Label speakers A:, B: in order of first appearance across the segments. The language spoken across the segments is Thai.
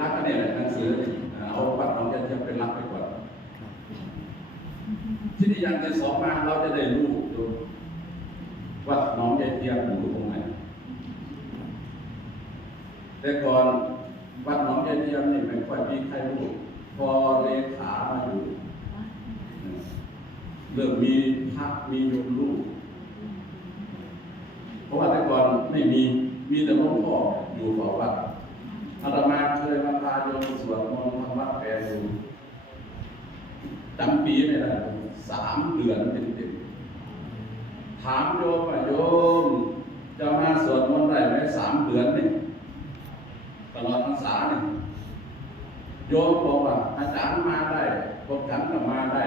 A: รักกันเนี่ยแหละหนังสือเอาวัดหนองยาเทียมเป็นรักไปก่อนที่นี่อย่างที่สองมาเราจะได้รู้ดูวัดหนองยาเทียมอยู่ตรงไหนแต่ก่อนวัดหนองยาเทียมนี่ไม่ค่อยมีใครรู้พอเลขามาอยู่ เริ่มมีพักมีโยมลูกเพราะว่าแต่ก่อนไม่มีมีแต่หลวงพ่ออยู่เฝ้าวัด อาตมาเคยมาพาโยมสวดมนต์ทำวัดแปลอยู่จำปีไม่ได้สามเดือนเต็มๆถามโยมว่าโยม จะมาสวดมนต์ได้ไหมสามเดือนนี่ตลอดพรรษาเนี่ยโยมบอกว่าอาจารย์มาได้พวกฉันก็มาได้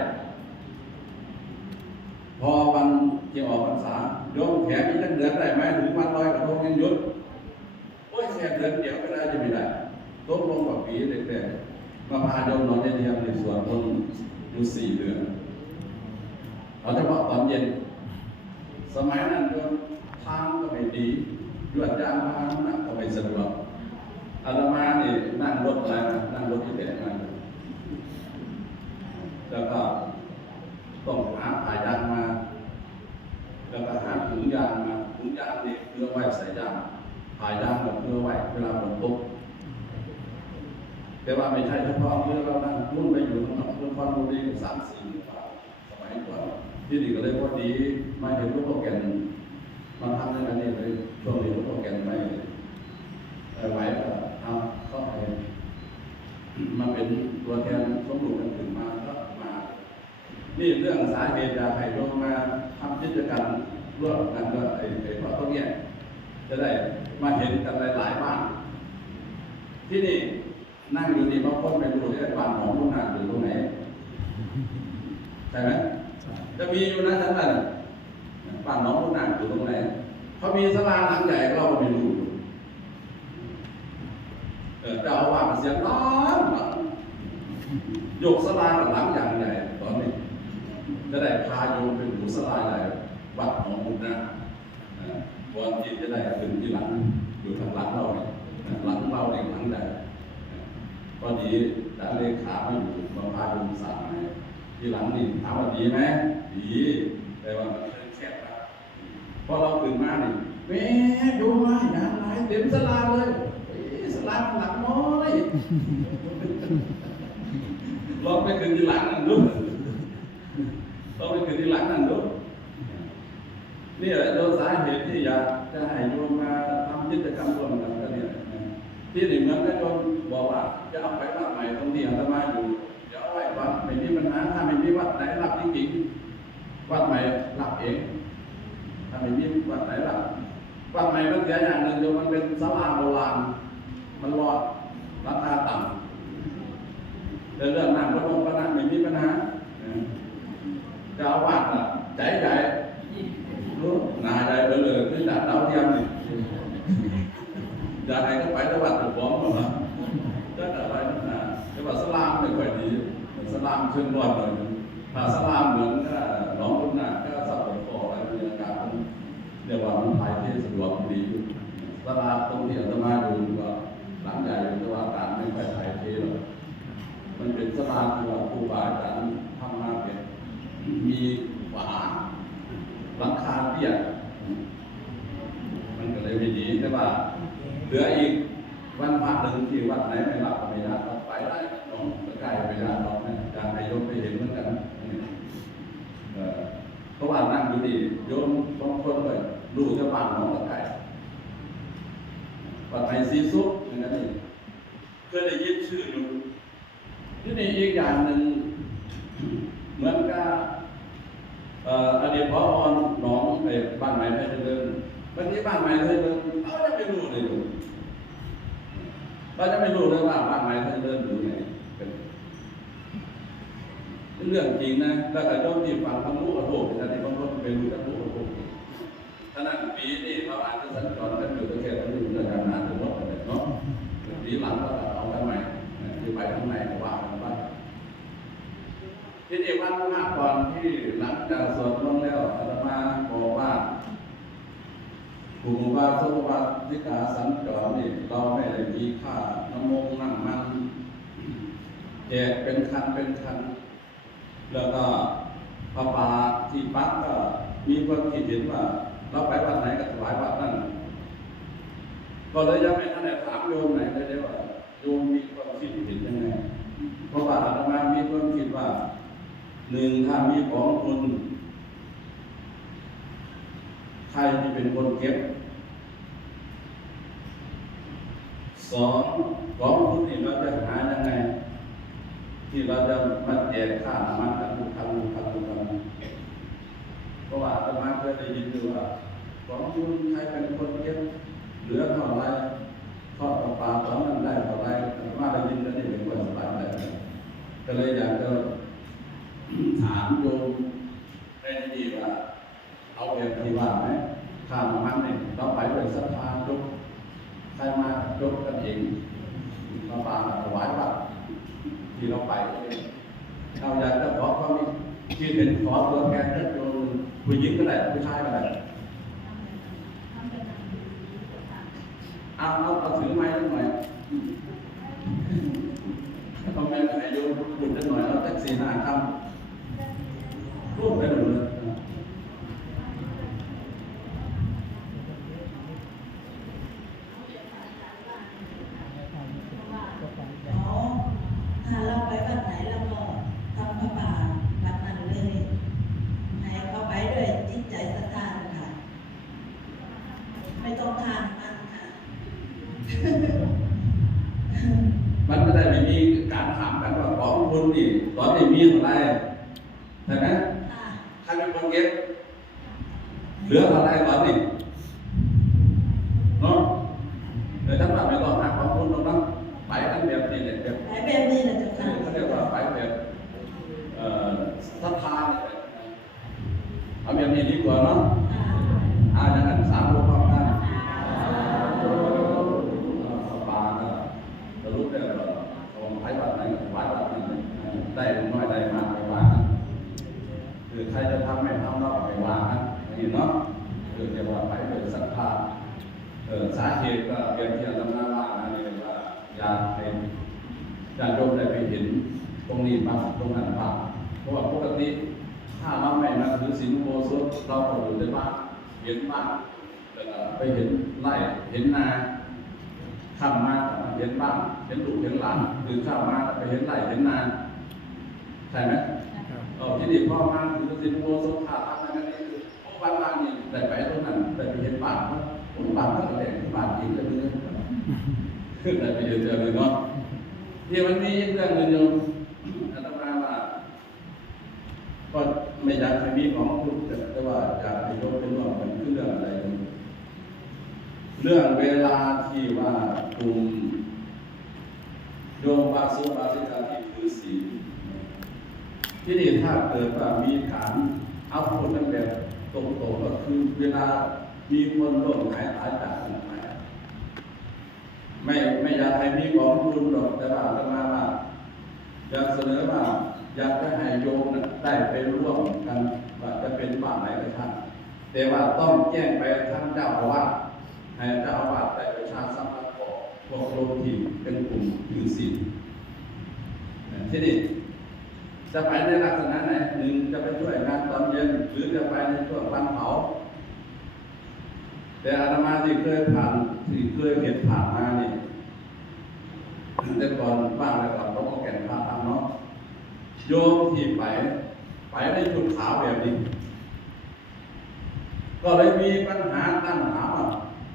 A: พอวันที่ออกพรรษาโยมแขกอีกตั้งเดือนได้ไหมถึงวันลอยกระทงยังยุดโยแค่ เดือนเดียวก็ได้จะไม่ได้ตกลงกับปีเด็กๆมาพาโยมนอนในเดียมในสวนมนต์อยู่สี่เดือนเราจะบอกตอนเย็น สมัยนั้นโยมทางก็ไม่ดียวดยางพาหนักก็ไม่สะดวกอาตมาเนี่ยนั่งรถอะไรนะนั่งรถที่แตกมาแล้วก็ต้องหาผายางมา แล้วก็หาถุงยางมาถุงยางนี่เพื่อไว้ใส่ยาง ผายางก็เพื่อไหวเวลาฝนตกแต่ว่าไม่ใช่เฉพาะเมื่อเรานั่งรุ่นไปอยู่ตรงนั้นรุ่นความรู้ดีสามสี่กว่าสมัยก่อนที่นี่ก็เลยพอดีไมาเห็นลูกโปรแกรมมาทำในนั้นนี่เลยช่วงนี้ลูกโปรแกรมไม่ไหวก็เอาเข้าไปมาเป็นตัวแทนสมบูรณ์กันถึงมาก็มานี่เรื่องสาเหตุอยากให้โยมมาทำกิจกรรมร่วมกันก็ไอ้ไอ้พระตรงเนี้ย จะได้มาเห็นกันหลายๆบ้าน ที่นี่นั่งอยู่นี่บางคนไปดูที่บ้านของลูกนาอยู่ตรงไหนใช่ไหมจะมีอยู่นะท่านนั้นบ้านน้องลูกนาอยู่ตรงไหนเขามีศาลาหลังใหญ่เราก็ไม่รู้เออเจ้าอาว่าสเสียงร้อนหลังยกศาลากับหลังอย่างใหญ่ตอนนี้จะได้พาโยมเป็นผู้สลายใหญ่วัดหนองบุญนะอ่าวันที่จะได้เป็นที่หลังอยู่ทางหลังเราเนี่ยหลังเราเนี่ยหลังใดพอดีดาเลขาไมาอยู่มาพาโยมสามให้ที่หลังนี่ถามว่าดีไหมดีแต่ว่ามันเคยแคบอะพอเราตื่นมานี่แม่โยมมาอย่างไรเต็มสลาเลยสลามหลังน้อยลองไปขึ้นที่หลังนั่นดูต้องไปถึงที่หลังนั่นดู นี่แหละโดยสาเหตุที่อยากจะให้โยมมาทำกิจกรรมร่วมกันก็เนี่ยที่หนึ่งเหมือนกันโยมบอกว่าจะเอาไปวัดใหม่ตรงที่อาตมาอยู่เดี๋ยวเอาไว้วัดไม่มีปัญหาถ้าไม่มีวัดไหนรับจริงๆวัดใหม่รับเองถ้าไม่มีวัดไหนรับวัดใหม่มันเสียอย่างหนึ่งโยมมันเป็นศาลาโบราณมันรอดราคาต่ำเรื่องนั่งพระองค์พนั่งไม่มีปัญหาจ้าอาวาสน่ะใจใหญ่ นาใดไปเลยคือดาดาวเทียมนี่ดาไหนก็ไปจังหวัดตะบ้องหรอกก็อะไรนั่นนะจังหวัดสลามไม่ค่อยดีสลามเชิงรอดเลยถ้าสลามเหมือนก็หนองรุ่นหน้าก็สับปะรดออะไรบรรยากาศเรียกว่ามันถ่ายที่สะดวกดีสลามตรงที่อาตมาดูก็หลังใหญ่แต่ว่าการไม่ค่อยถ่ายที่หรอกมันเป็นสลามที่ว่าครูบาอาจารย์ทำมาเป็น มีฝาหลังคาเตี้ยมันก็เลยไม่ดีแต่ว่าเหลืออีกวันพระหนึ่งที่วัดไหนไม่รับก็ไม่ได้ก็ไปได้ต้องไปใกล้ไปได้เราเนี่ยอาจารย์นายกไปเห็นเหมือนกันเออเพ นี่โยมบางคนเลยดูจะบ้านน้องตะไก่วัดไหนซีซุกอย่างนั้นนี่เคยได้ยินชื่ออยู่ที่นี่อีกอย่างหนึ่งเหมือนกับอดีตพอหนองไอ้บ้านใหม่ไทยเจริญวันนี้บ้านใหม่ไทยเจริญเราจะไม่รู้เลยอยู่เราจะไม่รู้เลยว่าบ้านใหม่ไทยเจริญอยู่ไหน เรื่องจริงนะแล้วก็ย่อมที่ฟังทั้งรู้กับโลกแต่ที่บางคนเป็นรู้กับรู้กับโลกฉะนั้นปีนี้เราอาจจะสัญจรกันอยู่ตะเกียบกันอยู่ในการงานหรือว่าอะไรเนาะปีหลังก็เอากันใหม่ที่ไปข้างในว่ากันว่าทีนี้วันพระก่อนที่หลังจากสวดมนต์แล้วอาตมาบอกว่าภูมิบาสุบาสิกาสัญจรนี่เราไม่ได้มีค่าน้ำมงนั่งมันแจกเป็นคันเป็นคัน แล้วก็พระปาที่ปักก็มีความคิดเห็นว่า เราไปวัดไหนก็ถวายวัดนั่นก็เลยยังไม่ทันได้ถามโยมไหนเลยได้ว่าโยมมีความคิดเห็นยังไงเพราะว่าอาตมามีความคิดว่าหนึ่งถ้ามีของคุณใครที่เป็นคนเก็บสองของคุณนี่เราจะหายังไง ที่เราจะมาแจกค่าน้ำมันกันทุกครั้งทุกครั้งทุกครั้งเพราะว่าอาตมาเคยได้ยินดูว่าของคุณใครเป็นคนเก็บเหลือเท่าไรทอดปลาตอนนั้นได้เท่าไรมาได้ยินแล้วนี่เป็นคนสบายใจก็เลยอยากจะถามโยมได้ดีว่าเอาเองที่ว่าไหมข้ามมันเนี่ยเราไปด้วยศรัทธายกใครมายกกันเองมาปาถวายวัด ที่เราไปเราอยากจะขอความคิดเห็นขอตัวแทนญาติโยมผู้หญิงก็ได้ผู้ชายก็ได้เอาเอาเอาถือไม้หน่อยทำไมไม่ให้โยมบุญหน่อยเราแท็กซี่หน้าทำรูปไปหมดเลย
B: อ๋อถ้าเราไปวัดไหนเราก็ทำพระป่าวัดนั้นเลย ให้เขาไปด้วยจิตใจศรัทธาค่ะ ไม่ต้องทานมันค่ะ
A: มันจะได้ไม่มีการถามกันว่าของ คุณนี่ตอนนี้มีเท่าไหรใช่ไหม
B: ค่ะ
A: ใครเป็นคนเก็บเหลือเท่าไหรตอนนี้เนาะเออถ้าว่าไม่ต้องหาของคุณตรงนั้นไปกันแบบนี้เนี่ยแบบ
B: ไปแบบนี้นะเจ้าค่ะ
A: เขาเรียกว่าไปแบบเอ่อศรัทธาเนี่ยเอาแบบนี้ดีกว่าเนาะ
B: ค่ะ
A: อาอย่างนั้นสามโลพร้อมกันปลาก็จะรู้ได้ว่าของไผ่บัตรไหนกับไผ่บัตรนั้นได้น้อยได้มากไปว่ากันคือใครจะทำไม่ทำเราไปว่ากันอย่างนี้เนาะคือจะว่าไปเป็นศรัทธาเออสาเหตุก็เปรียบเทียบตำนานว่านะนี่ว่าอยากให้ ญาติโยมได้ไปเห็นตรงนี้บ้างตรงนั้นบ้างเพราะว่าปกติถ้าเราไม่มาถือศีลโบสถเราก็อยู่ในบ้านเห็นบ้านไปเห็นไร่เห็นนาข้ามมาเห็นบ้านเห็นลูกเห็นหลานหรือข้ามมาไปเห็นไร่เห็นนาใช่ไหมเออที่นี่พ่อมาคือสิงคโปร์สงขลาอะไรนั่นนี่คือพวกบ้านบ้านนี่แต่ไปตรงนั้นแต่ไปเห็นบ้านผมบ้านเขาแหล่งบ้านอีกเรื่องนึงขึ้นแต่ไปเห็นเจอเลยเนาะ ที่วันนี้เรื่องเงินโยมอาตมาว่าก็ไม่อยากให้มีของพูดแต่ว่าอยากให้ยกเป็นว่ามันคือเรื่องอะไร เรื่องเวลาที่ว่ากลุ่มโยมบาสุบาสิกาที่ถือศีลที่นี่ถ้าเกิดว่ามีการเอาพูดกันแบบตรงๆก็คือเวลามีคนล่มหายตายจาก ไม่ไม่อยากให้มีของพูดหรอกแต่ว่าอาตมาว่าอยากเสนอว่าอยากจะให้โยมได้ไปร่วมกันว่าจะเป็นบ้านไหนก็ช่างแต่ว่าต้องแจ้งไปทางเจ้าอาวาสให้เจ้าอาวาสได้ประชาสัมพันธ์บอกพวกโยมที่เป็นกลุ่มถือศีลที่นี่จะไปในลักษณะไหนหนึ่งจะไปช่วยงานตอนเย็นหรือจะไปในช่วงวันเผาแต่อาตมาที่เคยผ่าน ที่เคยเห็นผ่านมานี่แต่ก่อนบ้านแล้วก็ต้องเอาแก่นพาทำเนาะโยมที่ไปไปในชุดขาวแบบนี้ ก็เลยมีปัญหาตั้งถามว่า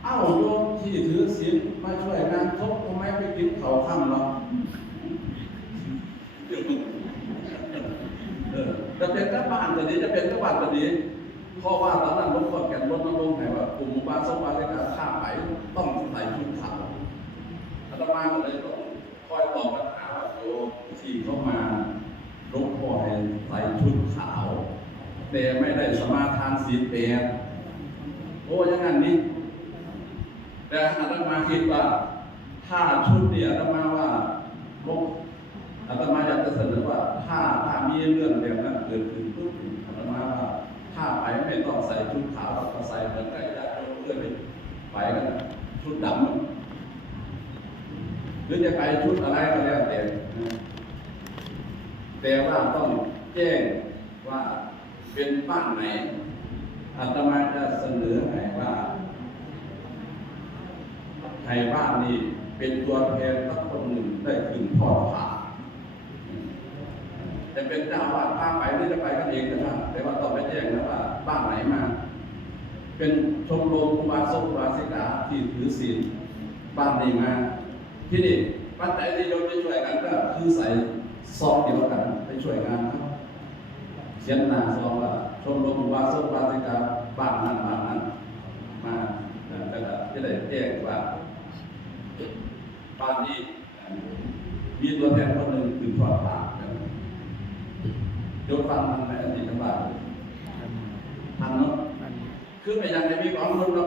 A: เอ้าโยมที่ถือศีลมาช่วยงานศพทำไมไปกินข้าวค่ำเนาะเออจะเป็นเจ้าบ้านก็ดีจะเป็นเจ้าบ้านก็ดี เพราะว่าตอนนั้นลวงพ่อแก่นรถมาลงไหนว่ากลุ่มบาสบาสิกาข้าไปต้องใส่ชุดขาวอาตมาก็เลยต้องคอยตอบปัญหาว่าโยมที่เข้ามาลวงพ่อให้ใส่ชุดขาว แต่ไม่ได้สมาทานศีลแปดโอ้ยังงั้นนี่แต่อาตมาคิดว่าถ้าชุดเนี่ยอาตมาว่าลวงอาตมาอยากจะเสนอว่าถ้าถ้ามีเรื่องแบบนั้นเกิดขึ้นปุ๊บอาตมาว่า ถ้าไปไม่ต้องใส่ชุดขาวก็ใส่เหมือนกับญาติโยมเพื่อนไปไปกันน่ะชุดดำหรือจะไปชุดอะไรก็แล้วแต่แต่ว่าต้องแจ้งว่าเป็นบ้านไหนอาตมาจะเสนอให้ว่าให้บ้านนี้เป็นตัวแทนสักคนหนึ่งได้ถึงทอดผ่าจะ เป็นเจ้าอาวาดพาไปหรือจะไปกันเองนะครับแต่ว่าต้องไปแจ้งนะว่าบ้านไหนมา เป็นชมรมอุบาสกอุบาสิกาที่ถือศีลบ้านนี้มาที่นี่ปัจจัยที่โยมจะช่วยกันก็คือใส่ซองเดียวกันไปช่วยงานครับเขียนหน้าซองว่าชมรมอุบาสกอุบาสิกาบ้านนั้นบ้านนั้นมาเอ่ล้วก็จะได้แจ้งว่าบ้านนี้มีตัวแทนคนหนึ่งถึงทอดผ่า นโยมฟังมันในอดีตบ้านทันเนาะคือไม่อยากให้มีความรุนแรง